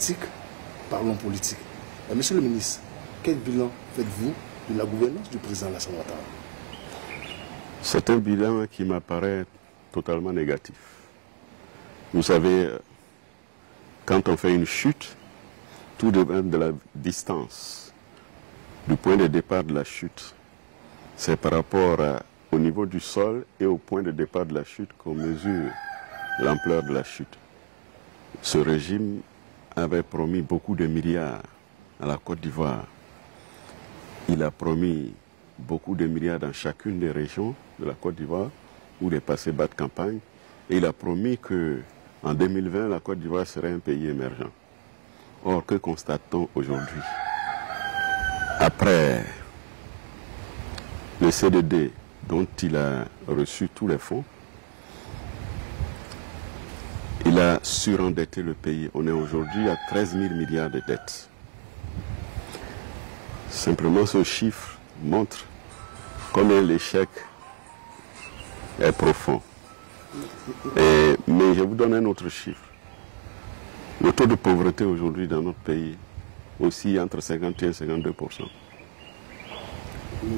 politique, parlons politique. Monsieur le ministre, quel bilan faites-vous de la gouvernance du président Alassane Ouattara? C'est un bilan qui m'apparaît totalement négatif. Vous savez, quand on fait une chute, tout dépend de la distance du point de départ de la chute. C'est par rapport au niveau du sol et au point de départ de la chute qu'on mesure l'ampleur de la chute. Ce régime avait promis beaucoup de milliards à la Côte d'Ivoire. Il a promis beaucoup de milliards dans chacune des régions de la Côte d'Ivoire où les passés bas de campagne. Et il a promis qu'en 2020, la Côte d'Ivoire serait un pays émergent. Or, que constate-t-on aujourd'hui? Après le CDD dont il a reçu tous les fonds, il a surendetté le pays. On est aujourd'hui à 13 000 milliards de dettes. Simplement, ce chiffre montre combien l'échec est profond. Mais je vous donne un autre chiffre. Le taux de pauvreté aujourd'hui dans notre pays aussi entre 51 et 52%.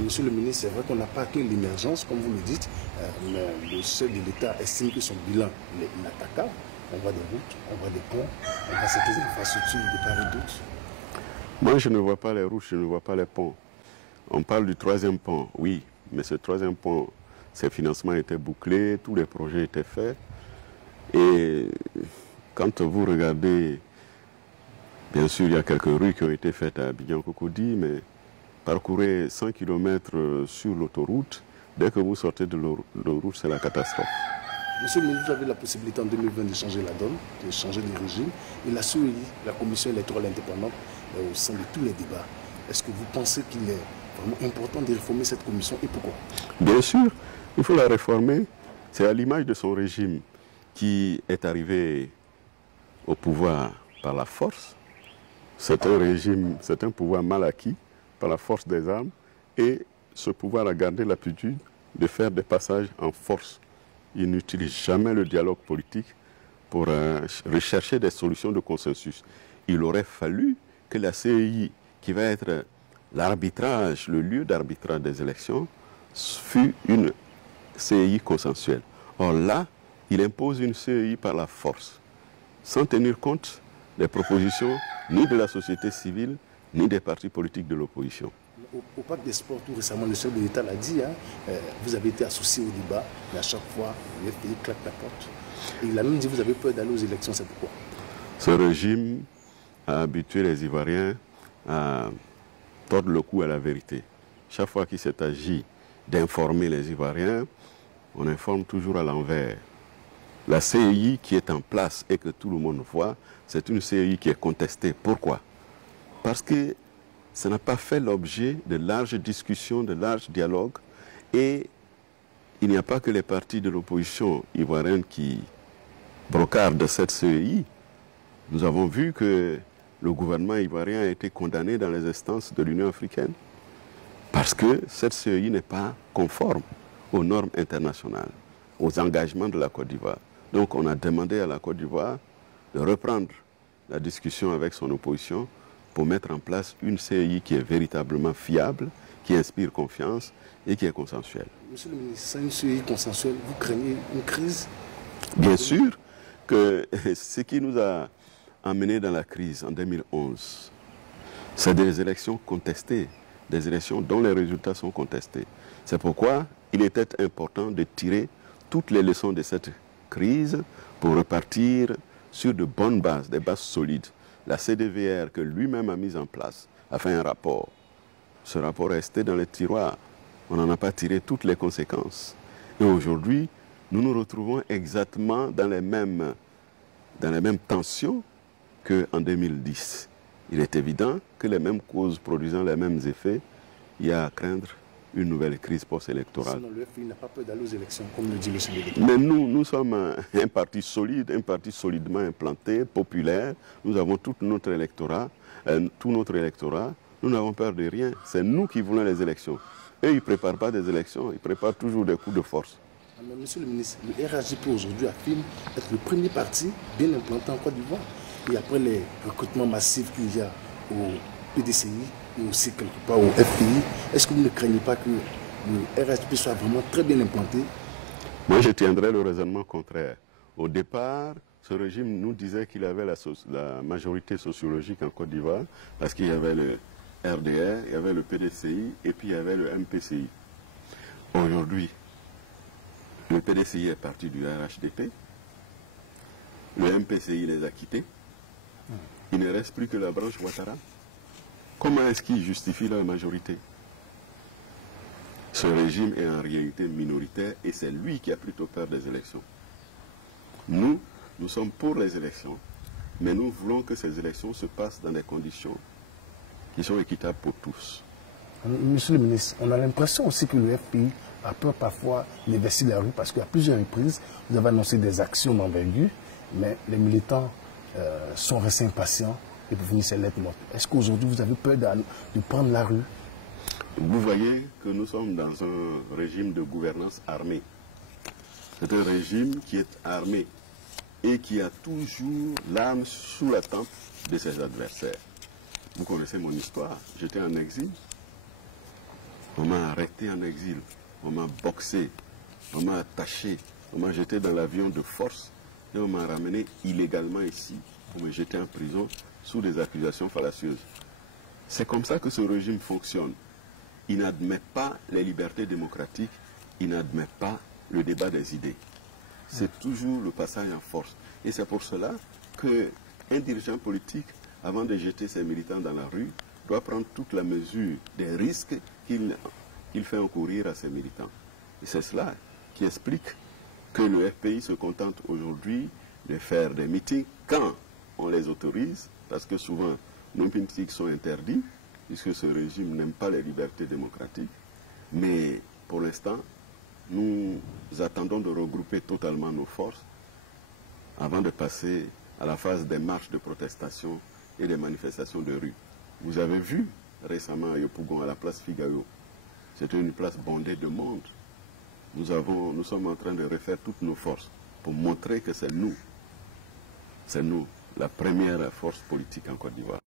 Monsieur le ministre, c'est vrai qu'on n'a pas atteint l'émergence, comme vous le dites, mais le chef de l'État estime que son bilan est inattaquable. On voit des routes, on voit des ponts, on voit certaines infrastructures de part et d'autre. Moi, je ne vois pas les routes, je ne vois pas les ponts. On parle du troisième pont, oui, mais ce troisième pont, ses financements étaient bouclés, tous les projets étaient faits. Et quand vous regardez, bien sûr, il y a quelques rues qui ont été faites à Abidjan-Cocody, mais parcourez 100 km sur l'autoroute, dès que vous sortez de l'autoroute, c'est la catastrophe. Monsieur le ministre, vous avez la possibilité en 2020 de changer la donne, de changer de régime. Il a souligné la commission électorale indépendante au sein de tous les débats. Est-ce que vous pensez qu'il est vraiment important de réformer cette commission et pourquoi? Bien sûr, il faut la réformer. C'est à l'image de son régime qui est arrivé au pouvoir par la force. C'est un régime, c'est un pouvoir mal acquis par la force des armes et ce pouvoir a gardé l'habitude de faire des passages en force. Il n'utilise jamais le dialogue politique pour rechercher des solutions de consensus. Il aurait fallu que la CEI, qui va être l'arbitrage, le lieu d'arbitrage des élections, fût une CEI consensuelle. Or là, il impose une CEI par la force, sans tenir compte des propositions ni de la société civile, ni des partis politiques de l'opposition. Au Pacte des Sports, tout récemment, le chef de l'État l'a dit, vous avez été associé au débat, mais à chaque fois, le FPI claque la porte. Et il a même dit vous avez peur d'aller aux élections, c'est pourquoi? Ce régime a habitué les Ivoiriens à tordre le cou à la vérité. Chaque fois qu'il s'est agi d'informer les Ivoiriens, on informe toujours à l'envers. La CEI qui est en place et que tout le monde voit, c'est une CEI qui est contestée. Pourquoi? Parce que ça n'a pas fait l'objet de larges discussions, de larges dialogues. Et il n'y a pas que les partis de l'opposition ivoirienne qui brocardent cette CEI. Nous avons vu que le gouvernement ivoirien a été condamné dans les instances de l'Union africaine parce que cette CEI n'est pas conforme aux normes internationales, aux engagements de la Côte d'Ivoire. Donc on a demandé à la Côte d'Ivoire de reprendre la discussion avec son opposition pour mettre en place une CEI qui est véritablement fiable, qui inspire confiance et qui est consensuelle. Monsieur le ministre, sans une CEI consensuelle, vous craignez une crise? Bien sûr que ce qui nous a emmenés dans la crise en 2011, c'est des élections contestées, des élections dont les résultats sont contestés. C'est pourquoi il était important de tirer toutes les leçons de cette crise pour repartir sur de bonnes bases, des bases solides. La CDVR que lui-même a mise en place a fait un rapport. Ce rapport est resté dans les tiroirs. On n'en a pas tiré toutes les conséquences. Et aujourd'hui, nous nous retrouvons exactement dans les mêmes tensions qu'en 2010. Il est évident que les mêmes causes produisant les mêmes effets, il y a à craindre une nouvelle crise post-électorale. Sinon, le FPI n'a pas peur d'aller aux élections, comme le dit le chef de l'État. Mais nous sommes un parti solide, un parti solidement implanté, populaire. Nous avons tout notre électorat. Nous n'avons peur de rien. C'est nous qui voulons les élections. Eux, ils ne préparent pas des élections, ils préparent toujours des coups de force. Mais monsieur le ministre, le RHDP aujourd'hui affirme être le premier parti bien implanté en Côte d'Ivoire. et après les recrutements massifs qu'il y a au PDCI et aussi quelque part au FPI, est-ce que vous ne craignez pas que le RHP soit vraiment très bien implanté? Moi, je tiendrais le raisonnement contraire. Au départ, ce régime nous disait qu'il avait la majorité sociologique en Côte d'Ivoire parce qu'il y avait le RDR, il y avait le PDCI et puis il y avait le MPCI. Aujourd'hui, le PDCI est parti du RHDP, le MPCI les a quittés, il ne reste plus que la branche Ouattara. Comment est-ce qu'ils justifient leur majorité? Ce régime est en réalité minoritaire et c'est lui qui a plutôt peur des élections. Nous sommes pour les élections, mais nous voulons que ces élections se passent dans des conditions qui sont équitables pour tous. Monsieur le ministre, on a l'impression aussi que le FPI a peur parfois d'investir la rue parce qu'à plusieurs reprises, vous avez annoncé des actions d'envergure, mais les militants sont restés impatients et pour finir ces lettres mortes. Est-ce qu'aujourd'hui vous avez peur de prendre la rue? Vous voyez que nous sommes dans un régime de gouvernance armée. C'est un régime qui est armé et qui a toujours l'arme sous la tempe de ses adversaires. Vous connaissez mon histoire, j'étais en exil. On m'a arrêté en exil, on m'a boxé, on m'a attaché, on m'a jeté dans l'avion de force et on m'a ramené illégalement ici pour me jeter en prison sous des accusations fallacieuses. C'est comme ça que ce régime fonctionne. Il n'admet pas les libertés démocratiques, il n'admet pas le débat des idées. C'est toujours le passage en force. Et c'est pour cela qu'un dirigeant politique, avant de jeter ses militants dans la rue, doit prendre toute la mesure des risques qu'il fait encourir à ses militants. Et c'est cela qui explique que le FPI se contente aujourd'hui de faire des meetings quand on les autorise, parce que souvent nos meetings sont interdits, puisque ce régime n'aime pas les libertés démocratiques. Mais pour l'instant, nous attendons de regrouper totalement nos forces avant de passer à la phase des marches de protestation et des manifestations de rue. Vous avez vu récemment à Yopougon, à la place Figaro, c'était une place bondée de monde. Nous sommes en train de refaire toutes nos forces pour montrer que c'est nous, la première force politique en Côte d'Ivoire.